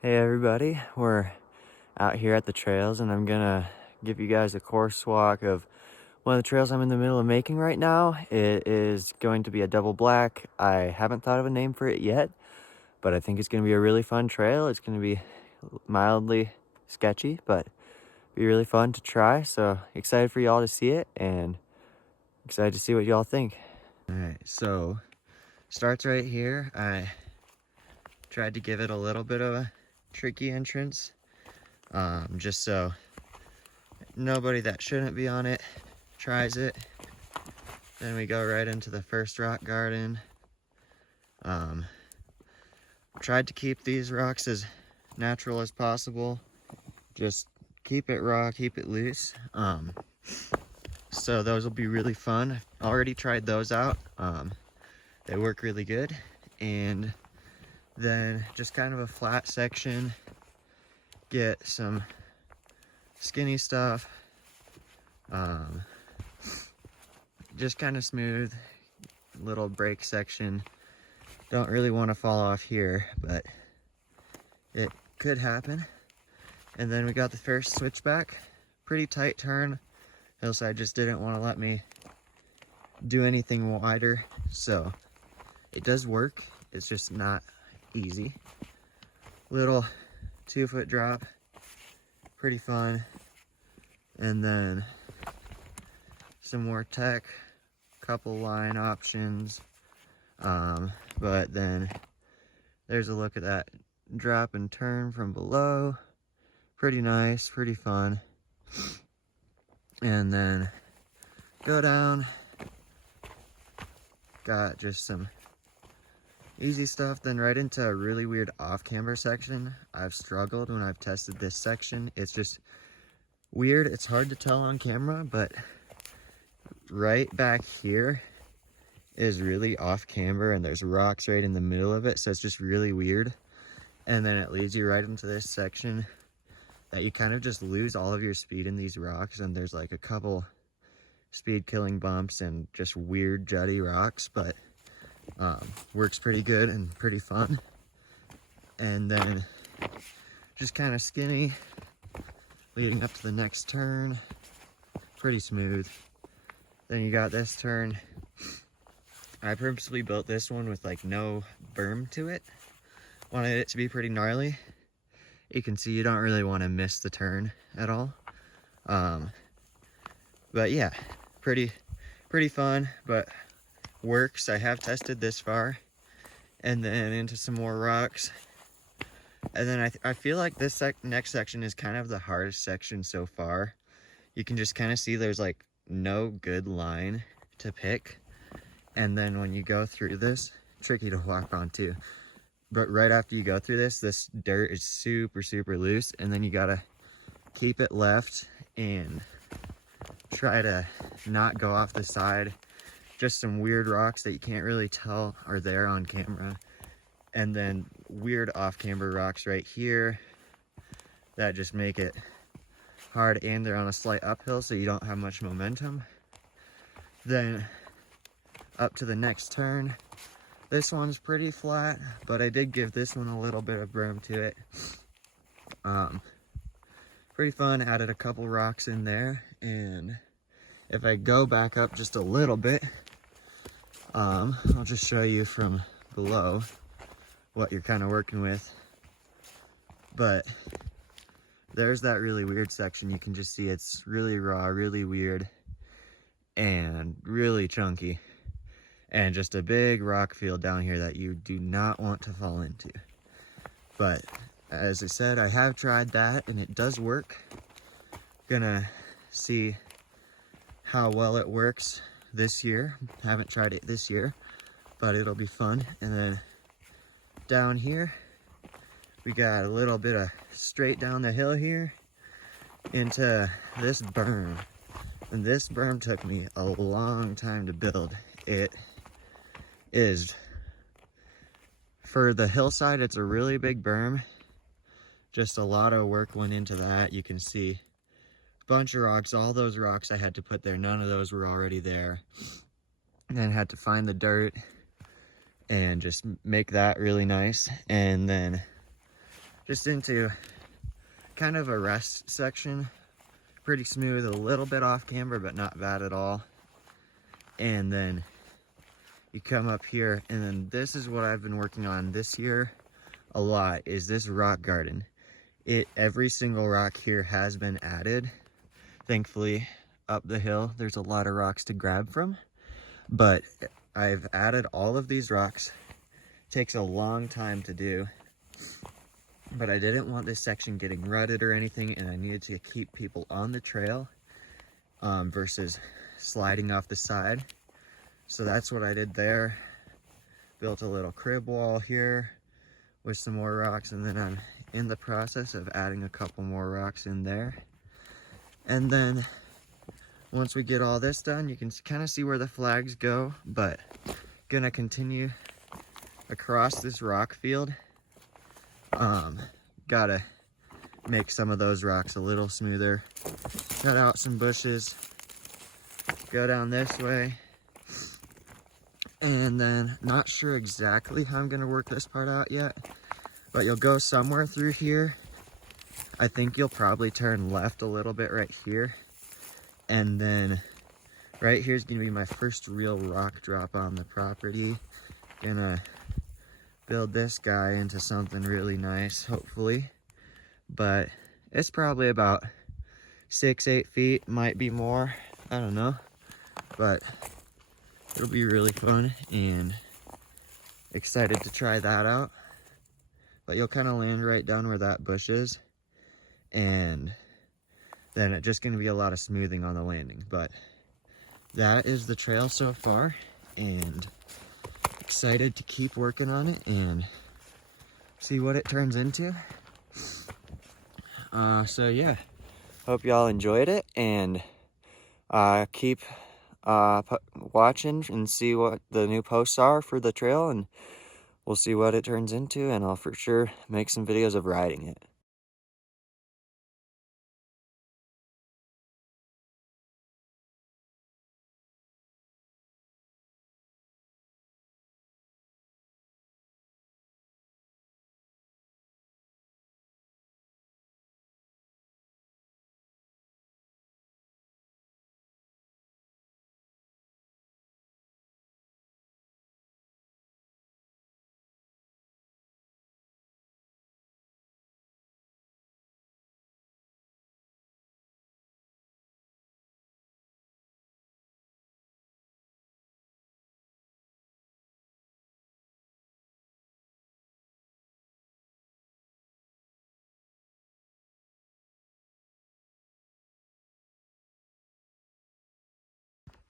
Hey everybody, we're out here at the trails and I'm gonna give you guys a course walk of one of the trails I'm in the middle of making right now. It is going to be a double black. I haven't thought of a name for it yet, but I think it's gonna be a really fun trail. It's gonna be mildly sketchy, but be really fun to try. So excited for y'all to see it and excited to see what y'all think. All right, so starts right here. I tried to give it a little bit of a tricky entrance. Just so nobody that shouldn't be on it tries it. Then we go right into the first rock garden. Tried to keep these rocks as natural as possible. Just keep it raw, keep it loose. So those will be really fun. I've already tried those out. They work really good. And then just kind of a flat section. Get some skinny stuff. Just kind of smooth, little break section. Don't really want to fall off here, but it could happen. And then we got the first switchback, pretty tight turn. Hillside just didn't want to let me do anything wider, so it does work. It's just not easy. Little 2-foot drop, pretty fun. And then some more tech, couple line options. But then there's a look at that drop and turn from below. Pretty nice, pretty fun. And then go down. Got just some easy stuff, then right into a really weird off-camber section. I've struggled when I've tested this section. It's just weird. It's hard to tell on camera, but right back here is really off camber and there's rocks right in the middle of it, so it's just really weird. And then it leads you right into this section that you kind of just lose all of your speed in these rocks, and there's like a couple speed killing bumps and just weird jutty rocks, but works pretty good and pretty fun. And then just kind of skinny leading up to the next turn, pretty smooth. Then you got this turn. I purposely built this one with like no berm to it. Wanted it to be pretty gnarly. You can see you don't really want to miss the turn at all. But yeah, pretty fun, but works. I have tested this far. And then into some more rocks. And then I feel like this next section is kind of the hardest section so far. You can just kind of see there's like no good line to pick. And then when you go through this, tricky to walk on too. But right after you go through this dirt is super loose, and then you gotta keep it left and try to not go off the side. Just some weird rocks that you can't really tell are there on camera. And then weird off-camber rocks right here that just make it hard, and they're on a slight uphill, so you don't have much momentum. Then up to the next turn. This one's pretty flat, but I did give this one a little bit of berm to it. Pretty fun, added a couple rocks in there. And if I go back up just a little bit, I'll just show you from below what you're kind of working with. But there's that really weird section. You can just see it's really raw, really weird, and really chunky. And just a big rock field down here that you do not want to fall into. But as I said, I have tried that and it does work. Gonna see how well it works this year. Haven't tried it this year, but it'll be fun. And then down here, we got a little bit of straight down the hill here into this berm. And this berm took me a long time to build. It is, for the hillside, it's a really big berm. Just a lot of work went into that. You can see a bunch of rocks. All those rocks I had to put there, none of those were already there. And then had to find the dirt and just make that really nice. And then just into kind of a rest section. Pretty smooth, a little bit off camber, but not bad at all. And then you come up here, and then this is what I've been working on this year a lot, is this rock garden. Every single rock here has been added. Thankfully, up the hill, there's a lot of rocks to grab from, but I've added all of these rocks. Takes a long time to do, but I didn't want this section getting rutted or anything, and I needed to keep people on the trail versus sliding off the side. So that's what I did there. Built a little crib wall here with some more rocks, and then I'm in the process of adding a couple more rocks in there. And then once we get all this done, you can kind of see where the flags go, but gonna continue across this rock field. Gotta make some of those rocks a little smoother. Cut out some bushes, go down this way, and then not sure exactly how I'm gonna work this part out yet, but you'll go somewhere through here. I think you'll probably turn left a little bit right here, and then right here is gonna be my first real rock drop on the property. Gonna build this guy into something really nice, hopefully. But it's probably about 6-8 feet, might be more, I don't know. But it'll be really fun and excited to try that out. But you'll kind of land right down where that bush is, and then it's just gonna be a lot of smoothing on the landing. But that is the trail so far, and excited to keep working on it and see what it turns into. So yeah, hope y'all enjoyed it, and keep watching and see what the new posts are for the trail, and we'll see what it turns into, and I'll for sure make some videos of riding it.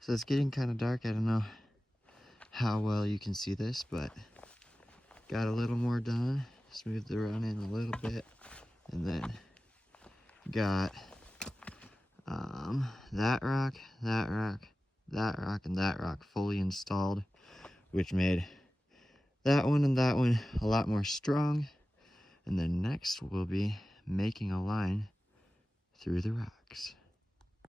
So it's getting kind of dark. I don't know how well you can see this, but got a little more done. Smoothed the run in a little bit, and then got that rock, that rock, that rock, and that rock fully installed, which made that one and that one a lot more strong. And then next we'll be making a line through the rocks.